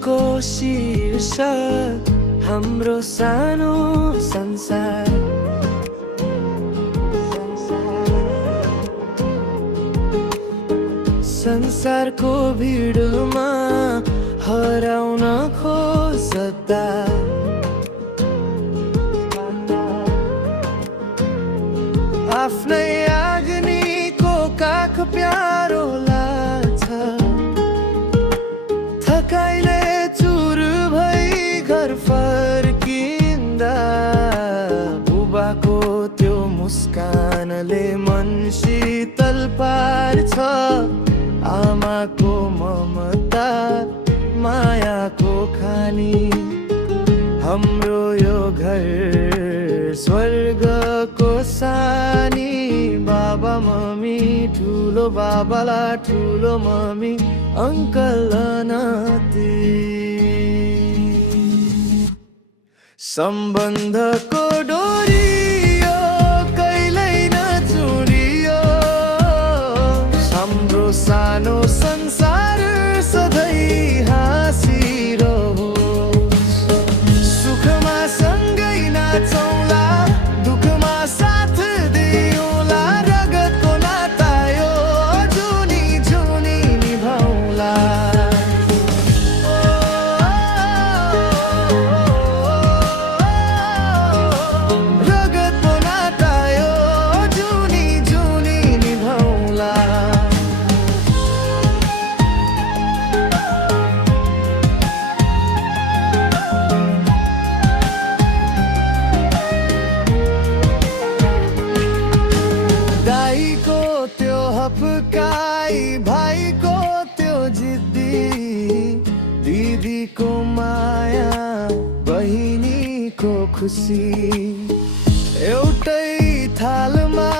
गीतको शीर्षक हाम्रो सानो संसार। संसारको भिडमा हराउन खोज्दा आफ्नै आग्नीको काख प्यारो लाग्छ। थकाइले चुर भई घर फर्किँदा बुबाको त्यो मुस्कानले मन शीतल पार्छ। आमाको ममता मायाको खानी, हाम्रो यो घर स्वर्गको सानी। बाबा मम्मी ठुलो बाबालाई ठुलो मम्मी, अङ्कल नाति। सम्बन्धको डोरी यो कहिल्यै नचुरियो, हाम्रो सानो संसार सधैँ हाँसिरहोस्। सुखमा सँगै नाचौँला, दुःखमा साथ दिउँला। रगतको नाता यो जुनी जुनी निभाउँला। रगतको नाता यो जुनी जुनी निभाउँला। दाइको त्यो हपकाई, भाइको त्यो जिद्दी, दिदीको माया, बहिनीको खुसी। एउटै थालमा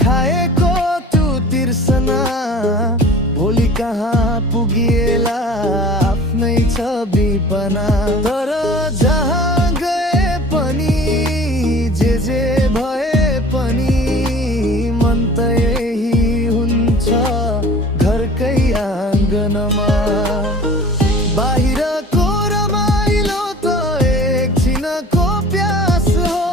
खाएको त्यो तिर्सना, भोलि कहाँ पुगिएला आफ्नै छ विपना। तर जहाँ गए पनि जे भए पनि मन त यही हुन्छ घरकै आँगनमा। बाहिरको रमाइलो त एकछिनको प्यास हो,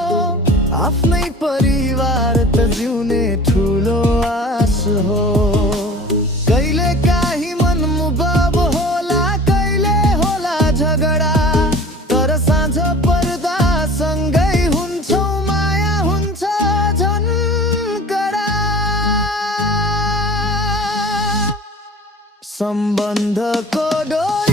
आफ्नै परिवार त जिउने ठुलो आस हो। कहिले काहीँ मनमुटाव होला, कहिले होला झगडा, तर साँझ पर्दा सँगै हुन्छौँ, माया हुन्छ झन् कडा। सम्बन्धको डोरी